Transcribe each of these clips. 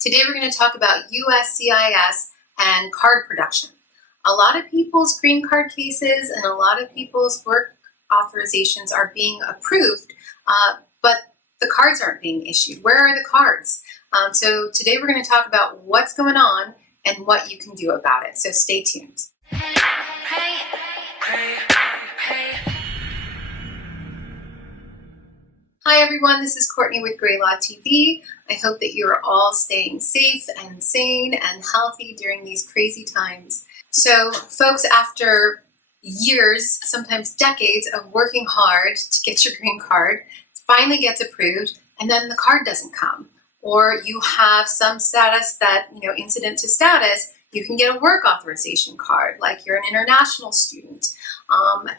Today we're going to talk about USCIS and card production. A lot of people's green card cases and a lot of people's work authorizations are being approved, but the cards aren't being issued. Where are the cards? So today we're going to talk about what's going on and what you can do about it. So stay tuned. Hi everyone, this is Courtney with GrayLaw TV. I hope that you're all staying safe and sane and healthy during these crazy times. So folks, after years, sometimes decades of working hard to get your green card, it finally gets approved and then the card doesn't come. Or you have some status that, incident to status, you can get a work authorization card, like you're an international student,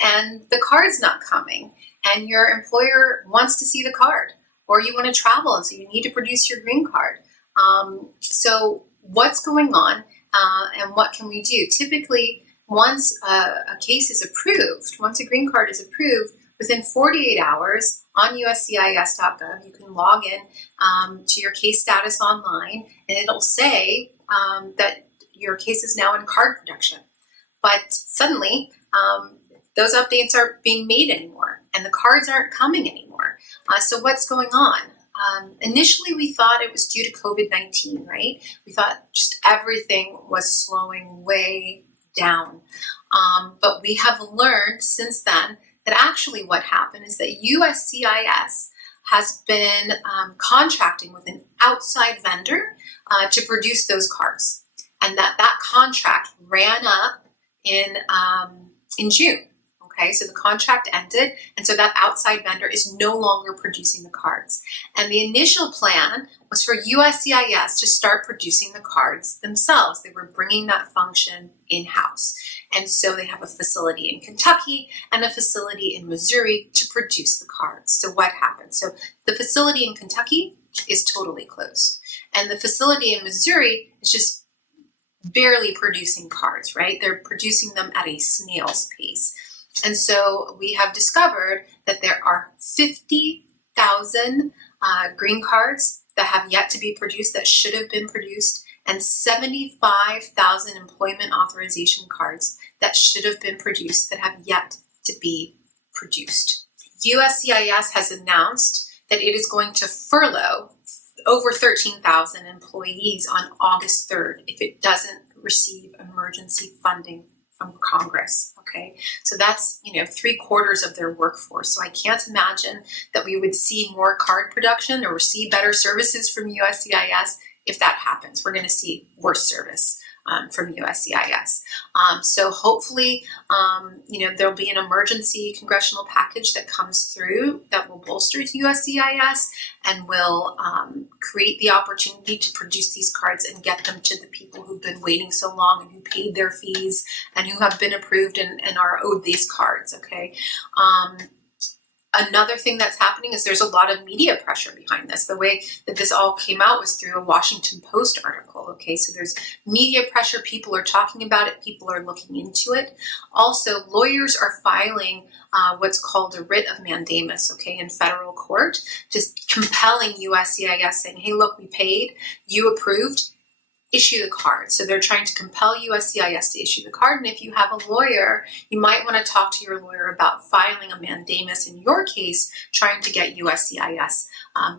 and the card's not coming. And your employer wants to see the card, or you want to travel, and so you need to produce your green card. So what's going on, and what can we do? Typically, once a case is approved, once a green card is approved, within 48 hours on USCIS.gov, you can log in to your case status online, and it'll say that your case is now in card production. But suddenly, those updates aren't being made anymore, and the cards aren't coming anymore. So what's going on? Initially, we thought it was due to COVID-19, right? We thought just everything was slowing way down. But we have learned since then that actually what happened is that USCIS has been contracting with an outside vendor to produce those cards, and that contract ran up in June. Okay, so the contract ended, and so that outside vendor is no longer producing the cards. And the initial plan was for USCIS to start producing the cards themselves. They were bringing that function in-house. And so they have a facility in Kentucky and a facility in Missouri to produce the cards. So what happened? So the facility in Kentucky is totally closed. And the facility in Missouri is just barely producing cards, right? They're producing them at a snail's pace. And so we have discovered that there are 50,000 green cards that have yet to be produced that should have been produced, and 75,000 employment authorization cards that should have been produced that have yet to be produced. USCIS has announced that it is going to furlough over 13,000 employees on August 3rd if it doesn't receive emergency funding from Congress. Okay, so that's 3/4 of their workforce. So I can't imagine that we would see more card production or receive better services from USCIS if that happens. We're going to see worse service from USCIS. So hopefully, there'll be an emergency congressional package that comes through that will bolster USCIS and will create the opportunity to produce these cards and get them to the people who've been waiting so long and who paid their fees and who have been approved and are owed these cards, okay? Another thing that's happening is there's a lot of media pressure behind this. The way that this all came out was through a Washington Post article, okay? So there's media pressure, people are talking about it, people are looking into it. Also, lawyers are filing what's called a writ of mandamus, okay, in federal court, just compelling USCIS saying, hey, look, we paid, you approved, issue the card. So they're trying to compel USCIS to issue the card. And if you have a lawyer, you might want to talk to your lawyer about filing a mandamus in your case, trying to get USCIS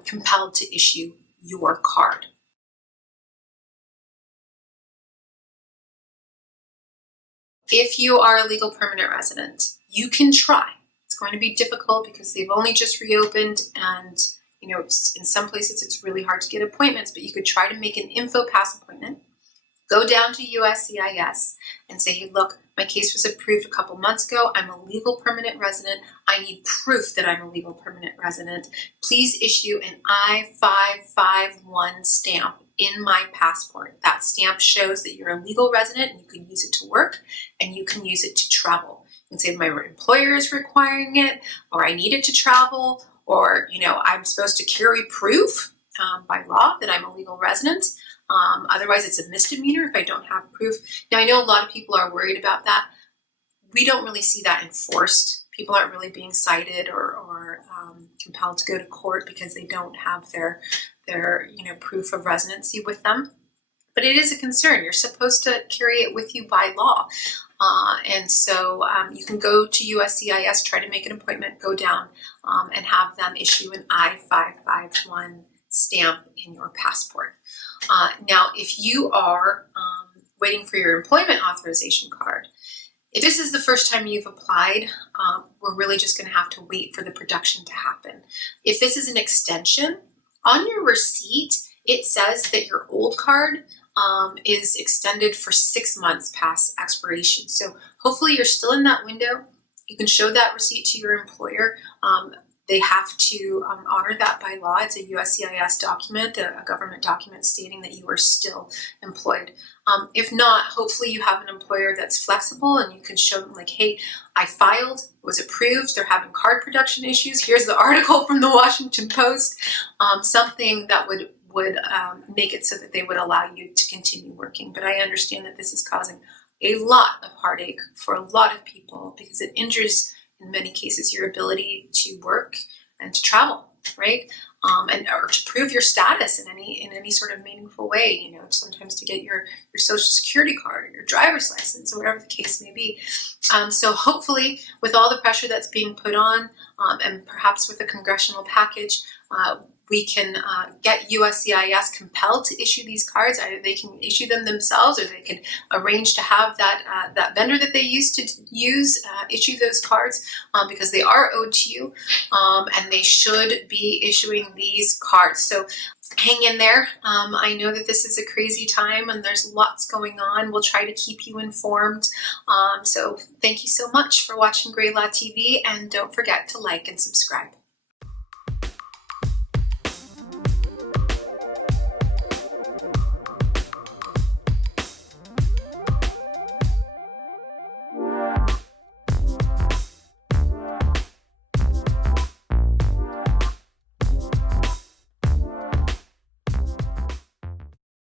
compelled to issue your card. If you are a legal permanent resident, you can try. It's going to be difficult because they've only just reopened, and in some places it's really hard to get appointments, but you could try to make an info pass appointment, go down to USCIS and say, hey, look, my case was approved a couple months ago. I'm a legal permanent resident. I need proof that I'm a legal permanent resident. Please issue an I551 stamp in my passport. That stamp shows that you're a legal resident and you can use it to work and you can use it to travel. You can say my employer is requiring it, or I need it to travel, or, I'm supposed to carry proof by law that I'm a legal resident. Otherwise, it's a misdemeanor if I don't have proof. Now, I know a lot of people are worried about that. We don't really see that enforced people aren't really being cited or compelled to go to court because they don't have their proof of residency with them. But it is a concern. You're supposed to carry it with you by law. And so you can go to USCIS, try to make an appointment, go down and have them issue an I551 stamp in your passport. Now, if you are waiting for your employment authorization card, if this is the first time you've applied, we're really just going to have to wait for the production to happen. If this is an extension, on your receipt, it says that your old card is extended for 6 months past expiration. So hopefully you're still in that window. You can show that receipt to your employer. They have to honor that by law. It's a USCIS document, a government document stating that you are still employed. If not, hopefully you have an employer that's flexible and you can show them like, hey, I filed, it was approved, they're having card production issues. Here's the article from the Washington Post, something that would make it so that they would allow you to continue working. But I understand that this is causing a lot of heartache for a lot of people because it injures, in many cases, your ability to work and to travel, right? Or to prove your status in any sort of meaningful way, sometimes to get your social security card or your driver's license or whatever the case may be. So hopefully with all the pressure that's being put on and perhaps with the congressional package, we can get USCIS compelled to issue these cards. Either they can issue them themselves or they can arrange to have that vendor that they used to use issue those cards because they are owed to you and they should be issuing these cards. So hang in there. I know that this is a crazy time and there's lots going on. We'll try to keep you informed. So thank you so much for watching GrayLaw TV and don't forget to like and subscribe.